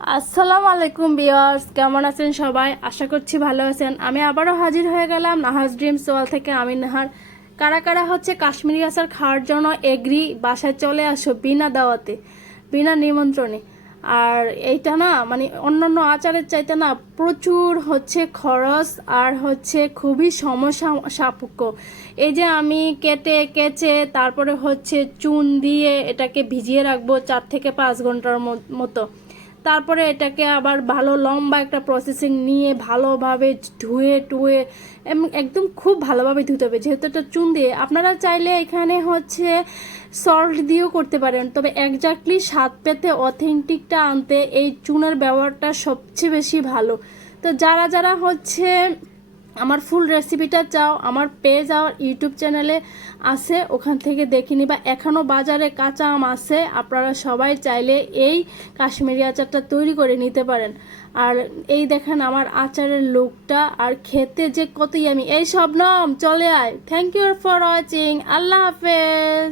আসসালামু আলাইকুম বিয়ার্স কেমন আছেন সবাই? আশা করছি ভালো আছেন। আমি আবারও হাজির হয়ে গেলাম নাহাজ ড্রিমস ওয়াল থেকে আমি নাহার। কারা কারা হচ্ছে কাশ্মীরি আচার খাওয়ার জন্য এগ্রি বাসায় চলে আসো বিনা দাওয়াতে, বিনা নিমন্ত্রণে। আর এইটা না মানে অন্যান্য আচারের চাইতে না প্রচুর হচ্ছে খরচ আর হচ্ছে খুবই সমস্যা সাপেক্ষ। এই যে আমি কেটে, কেচে, তারপরে হচ্ছে চুন দিয়ে এটাকে ভিজিয়ে রাখব চার থেকে পাঁচ ঘণ্টার মতো। তারপরে এটাকে আবার ভালো লম্বা একটা প্রসেসিং নিয়ে ভালোভাবে ধুয়ে টুয়ে একদম খুব ভালোভাবে ধুতে হবে। যেহেতু এটা চুন দিয়ে, আপনারা চাইলে এখানে হচ্ছে সল্ট দিয়েও করতে পারেন। তবে একজাক্টলি স্বাদ পেতে অথেন্টিকটা আনতে এই চুনের ব্যবহারটা সবচেয়ে বেশি ভালো। তো যারা যারা হচ্ছে আমার ফুল রেসিপিটা চাও, আমার পেজ আমার ইউটিউব চ্যানেলে আছে, ওখান থেকে দেখে নিবা। এখনও বাজারে কাঁচা আম আছে, আপনারা সবাই চাইলে এই কাশ্মীরি আচারটা তৈরি করে নিতে পারেন। আর এই দেখেন আমার আচারের লুকটা আর খেতে যে কতই আমি, এই সব নাম, চলে আয়। থ্যাংক ইউ ফর ওয়াচিং আল্লাহ হাফেজ।